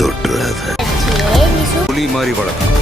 தொட்டுறாத. புலி மாதிரி வளர்க்கும்.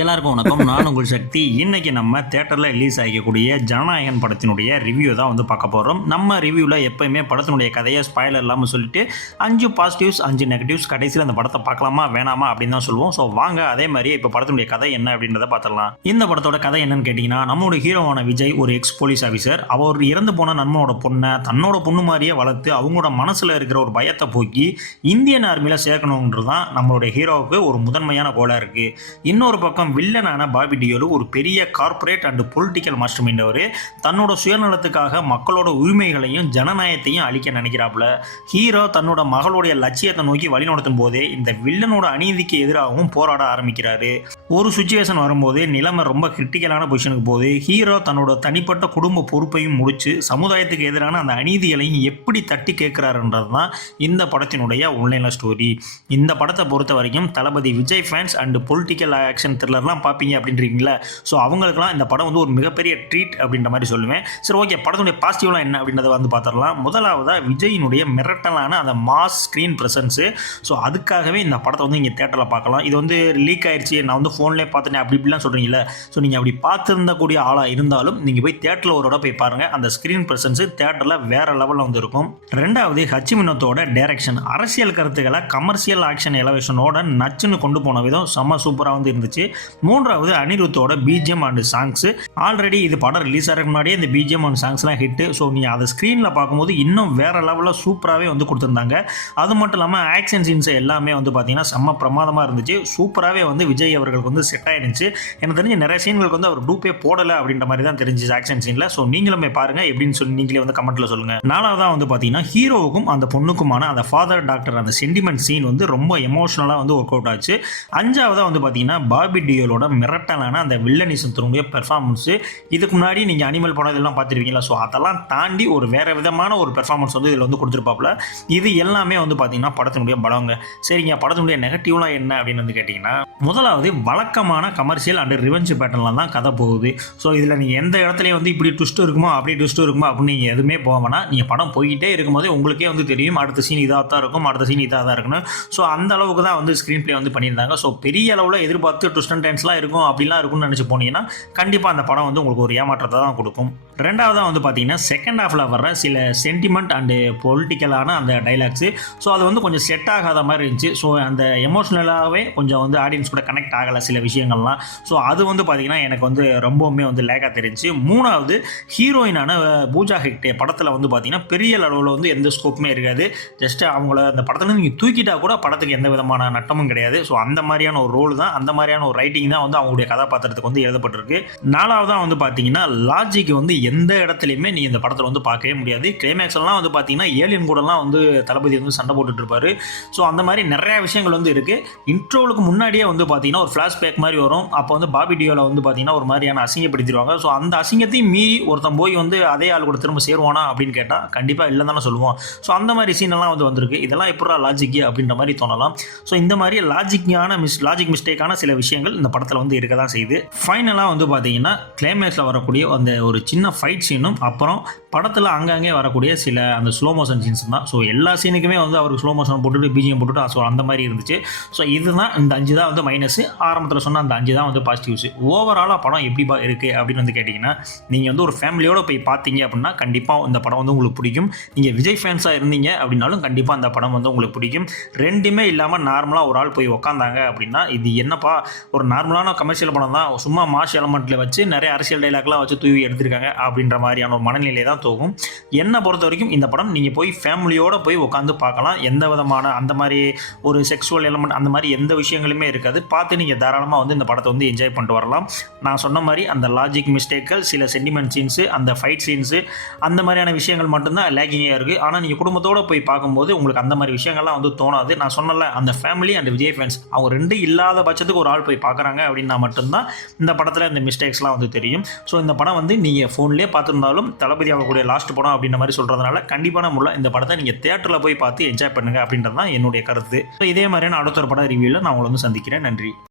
எல்லாருக்கும் வணக்கம். நான் உங்கள் சக்தி. இன்னைக்கு நம்ம தேட்டரில் ரிலீஸ் ஆகிக்கக்கூடிய ஜனநாயகன் படத்தினுடைய ரிவ்யூ தான் வந்து பார்க்க போகிறோம். நம்ம ரிவ்யூவில் எப்பயுமே படத்தினுடைய கதையை ஸ்பாயிலர் இல்லாமல் சொல்லிட்டு 5 பாசிட்டிவ்ஸ் 5 நெகட்டிவ்ஸ் கடைசியில் அந்த படத்தை பார்க்கலாமா வேணாமா அப்படின்னு தான் சொல்லுவோம். ஸோ வாங்க அதே மாதிரி இப்போ படத்தினுடைய கதை என்ன அப்படின்றத பார்த்துடலாம். இந்த படத்தோட கதை என்னன்னு கேட்டிங்கன்னா, நம்மளோட ஹீரோவான விஜய் ஒரு எக்ஸ் போலீஸ் ஆஃபீஸர். அவர் இறந்து போன நண்பனோட பொண்ணை தன்னோட பொண்ணு மாதிரியே வளர்த்து அவங்களோட மனசில் இருக்கிற ஒரு பயத்தை போக்கி இந்தியன் ஆர்மியில் சேர்க்கணுன்றது தான் நம்மளுடைய ஹீரோவுக்கு ஒரு முதன்மையான கோலாக இருக்குது. இன்னொரு பக்கம் வில்லனான பாபி டியோலு ஒரு பெரிய corporate and political mastermind. அவர் தன்னோட சுயநலத்துக்காக மக்களோட உரிமைகளையும் ஜனநாயகத்தையும் அழிக்க நினைக்கிறாப்புல. ஹீரோ தன்னோட மகளுடைய லட்சியத்தை நோக்கி வழிநடத்தும் போதே இந்த வில்லனோட அநீதிக்கு எதிராகவும் போராட ஆரம்பிக்கிறாரு. ஒரு சுச்சுவேஷன் வரும்போது நிலைமை ரொம்ப கிரிட்டிக்கலான பொசிஷனுக்கு போது ஹீரோ தன்னோட தனிப்பட்ட குடும்ப பொறுப்பையும் முடிச்சு சமுதாயத்துக்கு எதிரான அந்த அநீதிகளையும் எப்படி தட்டி கேட்கிறாருன்றது தான் இந்த படத்தினுடைய உண்மையான ஸ்டோரி. இந்த படத்தை பொறுத்த வரைக்கும் Thalapathy Vijay fans and political action த்ரில்லர்லாம் பார்ப்பீங்க அப்படின்றீங்களா? ஸோ அவங்களுக்குலாம் இந்த படம் வந்து ஒரு மிகப்பெரிய ட்ரீட் அப்படின்ற மாதிரி சொல்லுவேன். சரி, ஓகே, படத்துடைய பாசிட்டிவ்லாம் என்ன அப்படின்றத வந்து பார்த்துடலாம். முதலாவதாக விஜயினுடைய மிரட்டலான அந்த மாஸ் ஸ்க்ரீன் ப்ரெசன்ஸு. ஸோ அதுக்காகவே இந்த படத்தை வந்து இங்கே தேட்டரில் பார்க்கலாம். இது வந்து லீக் ஆயிடுச்சு, நான் வந்து ஃபோன்லேயே பார்த்துட்டேன் அப்படி இப்படிலாம் சொல்கிறீங்களா? ஸோ நீங்கள் அப்படி பார்த்துருந்த கூடிய ஆளாக இருந்தாலும் நீங்கள் போய் தேட்டரில் ஒரு போய் பாருங்கள். அந்த ஸ்க்ரீன் ப்ரெசன்ஸு தேட்டரில் வேறு லெவலில் வந்து இருக்கும். ரெண்டாவது, ஹச்சிமினோத்தோட டைரக்ஷன். அரசியல் கருத்துக்களை கமர்ஷியல் ஆக்ஷன் எலவேஷனோட நச்சுன்னு கொண்டு போன விதம் செம்ம சூப்பராக வந்து இருந்துச்சு. மூன்றாவது, அனிருத்தோட பிஜிஎம் அண்ட் சாங்ஸ். ஆல்ரெடி இது படம் ரிலீஸ் ஆகிறதுக்கு முன்னாடியே இந்த பிஜிஎம் அண்ட் சாங்ஸ்லாம் ஹிட்டு. ஸோ நீங்கள் அதை ஸ்க்ரீனில் பார்க்கும்போது இன்னும் வேறு லெவலில் சூப்பராகவே வந்து கொடுத்துருந்தாங்க. அது மட்டும் இல்லாமல் ஆக்ஷன் சீன்ஸ் எல்லாமே வந்து பார்த்தீங்கன்னா செம்ம பிரமாதமாக இருந்துச்சு. சூப்பராகவே வந்து விஜய் அவர்களுக்கு வந்து செட் ஆகிருந்துச்சு. எனக்கு தெரிஞ்ச நிறைய சீன்களுக்கு வந்து அவர் டூப்பே போடலை அப்படின்ற மாதிரி தான் தெரிஞ்சிச்சு ஆக்ஷன் சீனில். ஸோ நீங்களுமே பாருங்கள் எப்படின்னு சொல்லி நீங்களே வந்து கமெண்ட்டில் சொல்லுங்கள். நாலாவதாக வந்து பார்த்தீங்கன்னா, ஹீரோவுக்கும் அந்த பொண்ணுக்குமான அந்த ஃபாதர் டாக்டர் அந்த சென்டிமெண்ட் சீன் வந்து ரொம்ப எமோஷனலாக வந்து ஒர்க் அவுட் ஆச்சு. அஞ்சாவதாக வந்து பார்த்தீங்கன்னா, பாபி டியோலோட மிரட்டலான அந்த வில்லனிசத்தினுடைய பெர்ஃபார்மன்ஸு. இதுக்கு முன்னாடி நீங்கள் அனிமல் படம் இதெல்லாம் பார்த்துருவீங்களா? ஸோ அதெல்லாம் தாண்டி ஒரு வேறு விதமான ஒரு பெர்ஃபார்மன்ஸ் வந்து இதில் வந்து கொடுத்துருப்பாப்புல. இது எல்லாமே வந்து பார்த்தீங்கன்னா படத்தினுடைய பலங்க. சரிங்க, படத்தினுடைய நெகட்டிவ்லாம் என்ன அப்படின்னு வந்து கேட்டிங்கன்னா, முதலாவது வழக்கமான கமர்ஷியல் அண்ட் ரிவெஞ்ச் பேட்டர்னில் தான் கதை போகுது. ஸோ இதில் நீங்கள் எந்த இடத்துலையும் வந்து இப்படி ட்விஸ்ட் இருக்குமோ அப்படி ட்விஸ்ட் இருக்குமோ அப்படின்னு நீங்கள் எதுவுமே போவேன்னா, நீங்கள் படம் போய்கிட்டே இருக்கும்போதே உங்களுக்கே வந்து தெரியும் அடுத்த சீன் இதாக தான் இருக்கும், அடுத்த சீன் இதாக தான் இருக்கணும். ஸோ அந்த அளவுக்கு தான் வந்து ஸ்க்ரீன் பிளே வந்து பண்ணியிருந்தாங்க. ஸோ பெரிய அளவில் எதிர்பார்த்து ட்விஸ்ட் அண்ட் டென்ஸ்லாம் இருக்கும் அப்படிலாம் இருக்கும்னு நினச்சி போனீங்கன்னா கண்டிப்பாக அந்த படம் வந்து உங்களுக்கு ஒரு ஏமாற்றத்தை தான் கொடுக்கும். ரெண்டாவதாக வந்து பார்த்தீங்கன்னா, செகண்ட் ஹாஃபில் வர்ற சில சென்டிமெண்ட் அண்டு பொலிட்டிக்கலான அந்த டைலாக்ஸு. ஸோ அது வந்து கொஞ்சம் செட் ஆகாத மாதிரி இருந்துச்சு. ஸோ அந்த எமோஷ்னலாகவே கொஞ்சம் வந்து ஆடியன்ஸ் கூட கனெக்ட் ஆகலை சில விஷயங்கள்லாம். ஸோ அது வந்து பார்த்தீங்கன்னா எனக்கு வந்து ரொம்பவுமே வந்து லேக்காக தெரிஞ்சு. மூணாவது, ஹீரோயினான பூஜா ஹெக்டே படத்தில் வந்து பார்த்தீங்கன்னா பெரிய அளவில் வந்து எந்த ஸ்கோப்புமே இருக்காது. ஜஸ்ட் அவங்கள அந்த படத்தில் நீங்கள் தூக்கிட்டா கூட படத்துக்கு எந்த விதமான நட்டமும் கிடையாது. ஸோ அந்த மாதிரியான ஒரு ரோல் தான், அந்த மாதிரியான ஒரு ரைட்டிங் தான் வந்து அவங்களுடைய கதாபாத்திரத்துக்கு வந்து எழுதப்பட்டிருக்கு. நாலாவதாக வந்து பார்த்தீங்கன்னா, லாஜிக் வந்து எந்த இடத்துலையுமே நீங்கள் இந்த படத்தில் வந்து பார்க்கவே முடியாது. கிளைமேக்ஸ்லாம் வந்து பார்த்தீங்கன்னா ஏலியன் கூடலாம் வந்து தளபதி வந்து சண்டை போட்டுட்டு இருப்பாரு. ஸோ அந்த மாதிரி நிறைய விஷயங்கள் வந்து இருக்குது. இன்ட்ரோவுக்கு முன்னாடியே வந்து பார்த்தீங்கன்னா ஒரு ஃப்ளாஷ்பேக் மாதிரி வரும். அப்போ வந்து பாபி டியோவில் வந்து பார்த்தீங்கன்னா ஒரு மாதிரியான அசிங்கப்படுத்திடுவாங்க. ஸோ அந்த அசிங்கத்தையும் மீறி ஒருத்தன் போய் வந்து அதே ஆள் கூட திரும்ப சேருவானா அப்படின்னு கேட்டால் கண்டிப்பாக இல்லை தானே சொல்லுவோம். ஸோ அந்த மாதிரி சீனெல்லாம் வந்து வந்திருக்கு. இதெல்லாம் எப்படா லாஜிக்கு அப்படின்ற மாதிரி தோணலாம். ஸோ இந்த மாதிரி லாஜிக் மிஸ்டேக்கான சில விஷயங்கள் இந்த படத்தில் வந்து இருக்க தான் செய்யுது. ஃபைனலாக வந்து பார்த்தீங்கன்னா, கிளைமேக்ஸில் வரக்கூடிய அந்த ஒரு சின்ன ஃபைட் சீனும் அப்புறம் படத்தில் அங்கங்கே வரக்கூடிய சில அந்த ஸ்லோ மோஷன் சீன்ஸ் தான். ஸோ எல்லா சீனுக்குமே வந்து அவருக்கு ஸ்லோ மோஷன் போட்டுட்டு பிஜிஎம் போட்டுட்டு ஸோ அந்த மாதிரி இருந்துச்சு. ஸோ இதுதான் இந்த 5 தான் வந்து மைனஸ். ஆரம்பத்தில் சொன்ன அந்த 5 தான் வந்து பாசிட்டிவ்ஸ். ஓவராலாக படம் எப்படி இருக்குது அப்படின்னு வந்து கேட்டிங்கன்னா, நீங்கள் வந்து ஒரு ஃபேமிலியோடு போய் பார்த்தீங்க அப்படின்னா கண்டிப்பாக இந்த படம் வந்து உங்களுக்கு பிடிக்கும். நீங்கள் விஜய் ஃபேன்ஸாக இருந்தீங்க அப்படின்னாலும் கண்டிப்பாக அந்த படம் வந்து உங்களுக்கு பிடிக்கும். ரெண்டுமே இல்லாமல் நார்மலாக ஒரு ஆள் போய் உக்காந்தாங்க அப்படின்னா, இது என்னப்பா ஒரு நார்மலான கமர்ஷியல் படம் தான், சும்மா மாஸ் எலமெண்ட்டில் வச்சு நிறைய அரசியல் டைலாக்லாம் வச்சு தூவி எடுத்திருக்காங்க அப்படின்ற மாதிரியான ஒரு மனநிலை தான் தோகும். என்னை பொறுத்த வரைக்கும் இந்த படம் நீங்கள் போய் ஃபேமிலியோடு போய் உட்காந்து பார்க்கலாம். எந்த விதமான அந்த மாதிரி ஒரு செக்ஸுவல் எலமெண்ட் அந்த மாதிரி எந்த விஷயங்களுமே இருக்காது. பார்த்து நீங்கள் தாராளமாக வந்து இந்த படத்தை வந்து என்ஜாய் பண்ணிட்டு வரலாம். நான் சொன்ன மாதிரி அந்த லாஜிக் மிஸ்டேக்கள், சில சென்டிமெண்ட் சீன்ஸு, அந்த ஃபைட் சீன்ஸு, அந்த மாதிரியான விஷயங்கள் மட்டும்தான் லேக்கிங்காக இருக்குது. ஆனால் நீங்கள் குடும்பத்தோடு போய் பார்க்கும்போது உங்களுக்கு அந்த மாதிரி விஷயங்கள்லாம் வந்து தோணாது. நான் சொன்னல அந்த ஃபேமிலி அண்ட் விஜய் ஃபேன்ஸ் அவங்க ரெண்டு இல்லாத பட்சத்துக்கு ஒரு ஆள் போய் பார்க்குறாங்க அப்படின்னா மட்டும்தான் இந்த படத்தில் இந்த மிஸ்டேக்ஸ்லாம் வந்து தெரியும். ஸோ இந்த படம் வந்து நீங்கள் ஃபோன்லேயே பார்த்துருந்தாலும் தளபதி ஆகக்கூடிய லாஸ்ட் படம் அப்படின்ற மாதிரி சொல்கிறதுனால கண்டிப்பான முறையில் இந்த படத்தை நீங்கள் தியேட்டரில் போய் பார்த்து என்ஜாய் பண்ணுங்கள் அப்படின்றது தான் என்னுடைய கருத்து. ஸோ இதே மாதிரியான அடுத்த ஒரு படம் ரிவ்யூவில் நான் உங்களை வந்து சந்திக்கிறேன். நன்றி.